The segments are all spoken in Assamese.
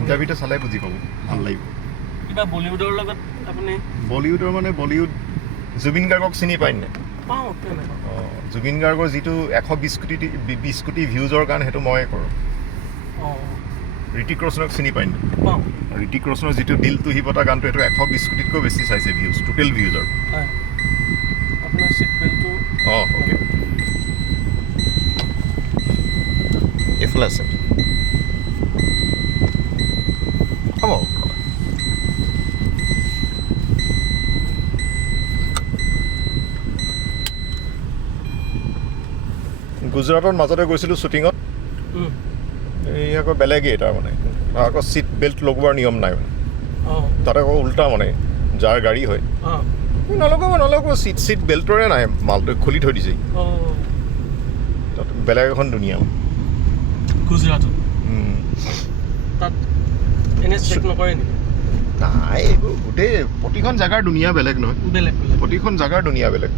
ইণ্টাৰভিউটো চালে বুজি পাব, ভাল লাগিব। কিবা বলিউডৰ লগত আপুনি বলিউডৰ মানে বলিউড জুবিন গাৰ্গক চিনি পায় নে? পাওঁ কেনে অঁ, জুবিন গাৰ্গৰ যিটো 120 কোটি ভিউজৰ গান সেইটো ময়ে কৰোঁ। অঁ ঋতিক ৰোশনক চিনি পায় নে? পাওঁ। ঋতিক ৰোশনৰ যিটো দিল তু হি বতা গানটো সেইটো 120 কোটিতকৈ বেছি চাইছে ভিউজ, টোটেল ভিউজৰ। হয়, আপোনাৰ চিট বেল্টটো অঁ, অ'কে। এইফালে আছে হ'ব। গুজৰাটৰ মাজতে গৈছিলোঁ শ্বুটিঙত, এই আকৌ বেলেগেই তাৰমানে আকৌ ছিট বেল্ট লগোৱাৰ নিয়ম নাই মানে, তাতে আকৌ উল্টা মানে যাৰ গাড়ী হয় নলগাব ছিট বেল্টৰে নাই, মালটো খুলি থৈ দিছে। তাত বেলেগ এখন দুনিয়া গুজৰাটত। তাত এনে চেক নকৰে নেকি? নাই, এইবোৰ গোটেই প্ৰতিখন জেগাৰ দুনিয়া বেলেগ নহয়, বেলেগ প্ৰতিখন জেগাৰ দুনিয়া বেলেগ।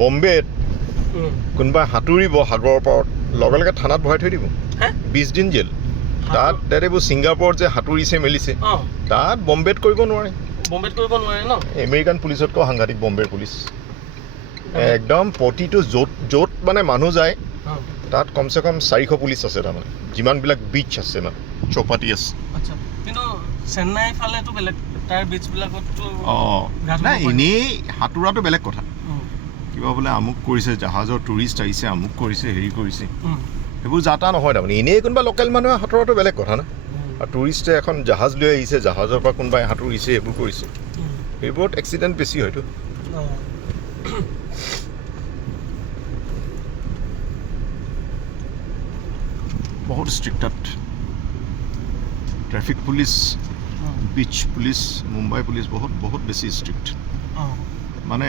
বম্বেত কোনোবাই সাঁতুৰিব সাগৰৰ পাৰত, লগে লগে থানাত ভৰাই থৈ দিব, 20 দিন জেল। তাত এইবোৰ ছিংগাপুৰত যে সাঁতুৰিছে মেলিছে, তাত বম্বেত কৰিব নোৱাৰে। বম্বেত কৰিব নোৱাৰে ন? আমেৰিকান পুলিচতকৈ সাংঘাতিক বম্বেৰ পুলিচ। একদম প্ৰতিটো য'ত মানে মানুহ যায় তাত কমচে কম 400 পুলিচ আছে, তাৰমানে যিমানবিলাক বিচ আছে মানে চৌপাতি আছে। আচ্ছা, কিন্তু চেন্নাই ফালেতো বেলেগ, তাৰ বিচবিলাকততো নাই, এনেই সাঁতোৰাটো বেলেগ কথা। কিবা বোলে আমুক কৰিছে, জাহাজৰ টুৰিষ্ট আহিছে, আমুক কৰিছে, হেৰি কৰিছে, সেইবোৰ যাতা নহয়। তাৰমানে এনেই কোনোবা লোকেল মানুহে সাঁতোৰাটো বেলেগ কথা না। আৰু টুৰিষ্টে এখন জাহাজ লৈ আহিছে, জাহাজৰ পৰা কোনোবাই সাঁতুৰিছে, এইবোৰ কৰিছে, সেইবোৰত এক্সিডেণ্ট বেছি হয়তো। বহুত ষ্ট্ৰিক্ট তাত, ট্ৰেফিক পুলিচ, বিচ পুলিচ, মুম্বাই পুলিচ বহুত বেছি ষ্ট্ৰিক্ট। মানে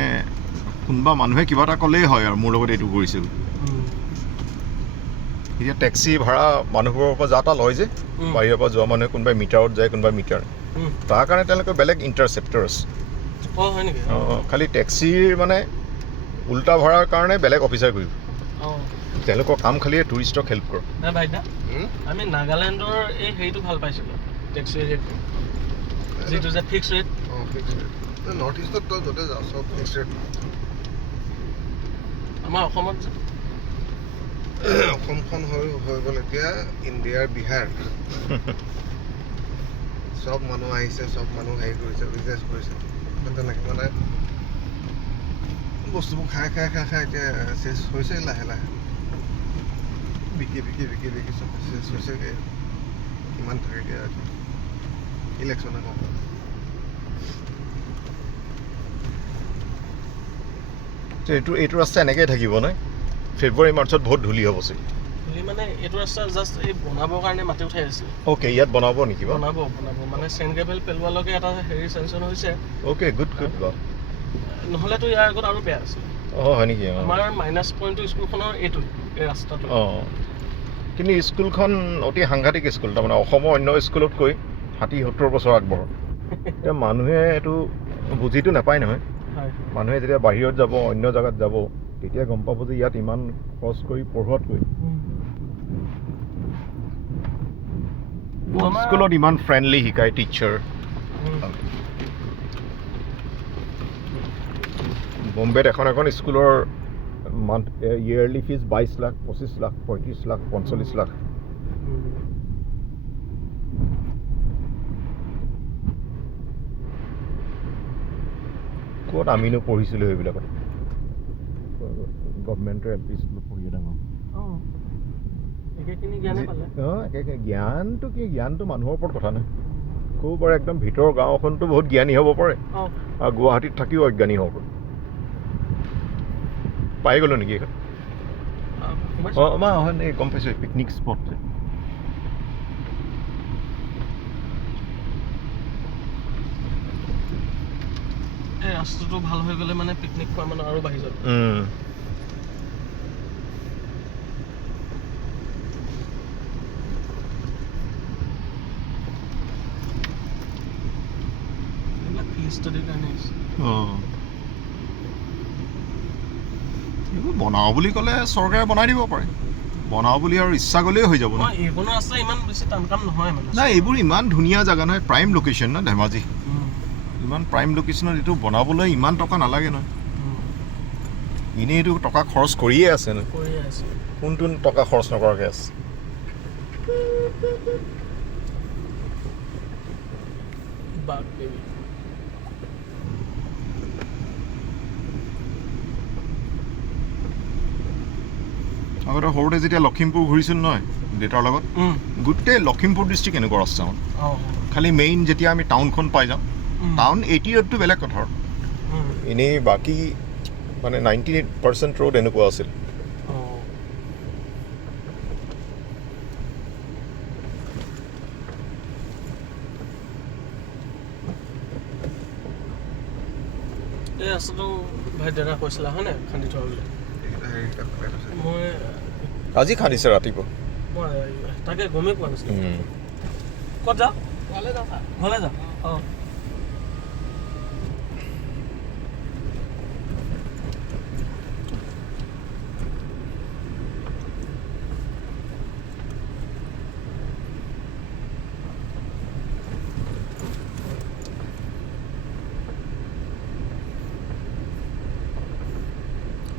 কোনোবা মানুহে কিবা এটা ক'লেই হয় আৰু মোৰ লগত এইটো কৰিছে বুলি। এতিয়া টেক্সি ভাড়া মানুহবোৰৰ পৰা যাতা লয় যে, বাহিৰৰ পৰা যোৱা মানুহে কোনোবাই মিটাৰত যায়, কোনোবাই মিটাৰ, তাৰ কাৰণে তেওঁলোকে বেলেগ ইণ্টাৰচেপ্টৰ আছে। খালি টেক্সিৰ মানে উল্টা ভাড়াৰ কাৰণে বেলেগ অফিচাৰ কৰিব, তেওঁলোকৰ কাম খালি টুৰিষ্টক হেল্প কৰক। ভাইদা, আমি নাগালেণ্ডৰ এই হেৰিটো ভাল পাইছিলোঁ, টেক্সিৰ ৰেটটো, যিটো যে ফিক্স ৰেট। নৰ্থ ইষ্টত তই য'তে যাওঁ চব ফিক্স ৰেট। আমাৰ অসমত যে অসমখন হৈ গ'ল এতিয়া ইণ্ডিয়াৰ বিহাৰ। চব মানুহ আহিছে, চব মানুহ হেৰি কৰিছে, বিজনেছ কৰিছে, তেনেকৈ মানে বস্তুবোৰ খাই এতিয়া চেছ হৈছে লাহে লাহে, বিকি চব চেছ হৈছেগৈ। কিমান থাকেগৈ ইলেকশ্যনে কম। এইটো ৰাস্তা এনেকৈ থাকিব নহয়, ফেব্ৰুৱাৰী মাৰ্চত বহুত ধূলি হ'ব চাগে। মানে এইটো ৰাস্তা জাষ্ট এই বনাবৰ কাৰণে মাটি উঠাই আছে। অ'কে, ইয়াত বনাব নেকি? বনাব মানে চেণ্ট গ্ৰেভেল পেলোৱালৈকে এটা হেৰি চেংচন হৈছে। Okay, good. নহ'লেতো ইয়াৰ আগত আৰু বেয়া আছিল। হয় নেকি? আমাৰ মাইনাছ পইণ্টটো স্কুলখনৰ এইটো, এই ৰাস্তাটো। কিন্তু স্কুলখন অতি সাংঘাতিক স্কুল, তাৰমানে অসমৰ অন্য স্কুলতকৈ 60-70 বছৰ আগবঢ়া। এতিয়া মানুহে এইটো বুজিটো নাপায় নহয়। মানুহে যেতিয়া বাহিৰত যাব, অন্য জেগাত যাব, তেতিয়া গম পাব যে ইয়াত ইমান খৰচ কৰি পঢ়োৱাতকৈ স্কুলত ইমান ফ্ৰেণ্ডলি শিকায় টিচাৰ। বম্বেত এখন স্কুলৰ ইয়েৰলি ফিজ 22 লাখ, 25 লাখ, 35 লাখ, 45 লাখ। ক'ত আমিনো পঢ়িছিলোঁ সেইবিলাকত, গভমেণ্টৰ LP স্কুলত পঢ়িয়ে ডাঙৰ। জ্ঞানটো মানুহৰ ওপৰত কথা নাই। ক'ব পাৰে একদম ভিতৰৰ গাঁও এখনতো বহুত জ্ঞানী হ'ব পাৰে, আৰু গুৱাহাটীত থাকিও অজ্ঞানী হ'ব পাৰে। পাই গ'লো নেকি এইখন? গম পাইছোঁ, পিকনিক স্পট যে। এই ৰাস্তাটো ভাল হৈ গ'লে মানে পিকনিক খোৱা মানুহ আৰু বাঢ়ি যাব। এইবোৰ বনাওঁ বুলি ক'লে চৰকাৰে বনাই দিব পাৰে। বনাওঁ বুলি আৰু ইচ্ছা গ'লেই হৈ যাব ন মই এইকোনো ৰাস্তা ইমান বেছি টান কাম নহয় মানে নাই এইবোৰ ইমান ধুনীয়া জেগা নহয় প্ৰাইম লোকেশ্যন ন ধেমাজি ইমান প্ৰাইম লোকেশ্যনত এইটো বনাবলৈ ইমান টকা নালাগে নহয় এনেই এইটো টকা খৰচ কৰিয়ে আছে ন কৰিয়ে আছোঁ কোনটো টকা খৰচ নকৰাকৈ আছে বাঘ বেবী আগতে সৰুতে যেতিয়া লখিমপুৰ ঘূৰিছিলোঁ নহয় দেউতাৰ লগত গোটেই লখিমপুৰ ডিষ্ট্ৰিক্ট এনেকুৱা ৰাস্তা মানে অঁ খালি মেইন যেতিয়া আমি টাউনখন পাই যাওঁ টাউন 80 ৰোডটো বেলেগ কথা আৰু এনেই বাকী মানে 98% ৰোড এনেকুৱা আছিল অঁ এই ৰাস্তাটো ভাই দাদা কৈছিলা হয় নাই খান্দি থোৱা বুলি মই আজি খান্দিছে ৰাতিপুৱা মই তাকে গমেই পোৱা নাছিলোঁ ক'ত যাওঁ ঘৰলৈ যাওঁ অঁ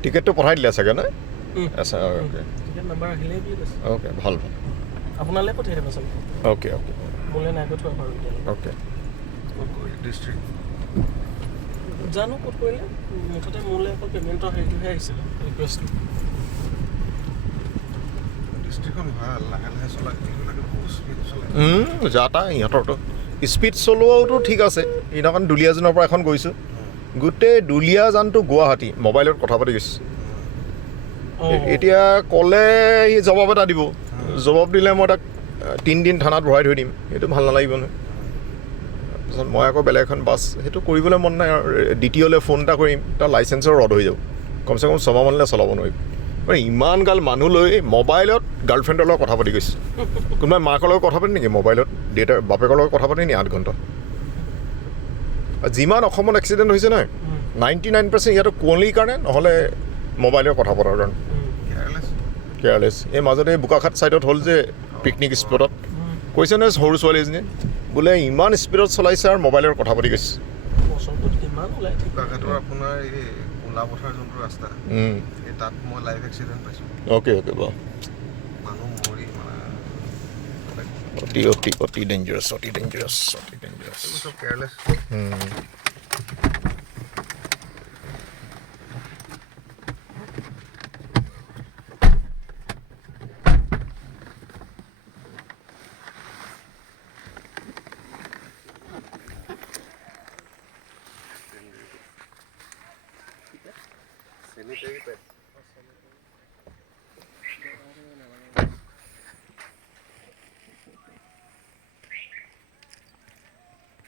টিকেটটো পঠাই দিলে চাগে নহয় আচ্ছা অ'কে টিকেট নাম্বাৰ আহিলেই বুলি কৈছে অ'কে ভাল ভাল আপোনালৈ পঠিয়াই দিব চাগে অ'কে অ'কে মোলৈ নাই পঠিওৱা বাৰু এতিয়ালৈকে অ'কে ডিষ্ট্ৰিক্ট জানো ক'ত কৰিলে মুঠতে মোলৈ অকল পে'মেণ্টৰ হেৰিটোহে আহিছিলে ৰিকুৱেষ্টটো ডিষ্ট্ৰিক্টখন ভাল লাহে লাহে চলাই এইবিলাকে বহুত স্পীড চলাই যা তা ইহঁতৰতো স্পীড চলোৱাওতো ঠিক আছে সেইদিনাখন দুলীয়াজানৰ পৰা এখন গৈছোঁ গোটেই দুলীয়াজানটো গুৱাহাটী মোবাইলত কথা পাতি গৈছে এতিয়া ক'লে সি জবাব এটা দিব জবাব দিলে মই তাক 3 দিন থানাত ভৰাই থৈ দিম সেইটো ভাল নালাগিব নহয় তাৰপিছত মই আকৌ বেলেগ এখন বাছ সেইটো কৰিবলৈ মন নাই আৰু দ্বিতীয়লৈ ফোন এটা কৰিম তাৰ লাইচেঞ্চৰ ৰদ হৈ যাব কমচে কম 6 মাহমানলৈ চলাব নোৱাৰিম মানে ইমান গাল মানুহ লৈ মোবাইলত গাৰ্লফ্ৰেণ্ডৰ লগত কথা পাতি গৈছে কোনোবাই মাকৰ লগত কথা পাতি নেকি মোবাইলত দেউতাৰ বাপেকৰ লগত কথা পাতি নি 8 ঘণ্টা যিমান অসমত এক্সিডেণ্ট হৈছে নহয় 99% ইয়াতো কুঁৱলীৰ কাৰণে নহ'লে মোবাইলৰ কথা পতাৰ কাৰণে কেয়াৰলেছ এই মাজতে বোকাখাট ছাইডত হ'ল যে পিকনিক স্পটত কৈছে নহয় সৰু ছোৱালী এজনীয়ে বোলে ইমান স্পীডত চলাইছে আৰু মোবাইলৰ কথা পাতি গৈছে বছৰটোত কিমান ওলাই বোকাখাটৰ আপোনাৰ এই কোলাপথাৰ যোনটো ৰাস্তা এই তাত মই লাইভ এক্সিডেণ্ট পাইছোঁ অ'কে অ'কে বাৰু মানুহ মৰি মানে অতি অতি অতি ডেঞ্জাৰাছ অতি ডেঞ্জাৰাছ অতি ডেঞ্জাৰাছ চব কেয়াৰলেছ sanitary pad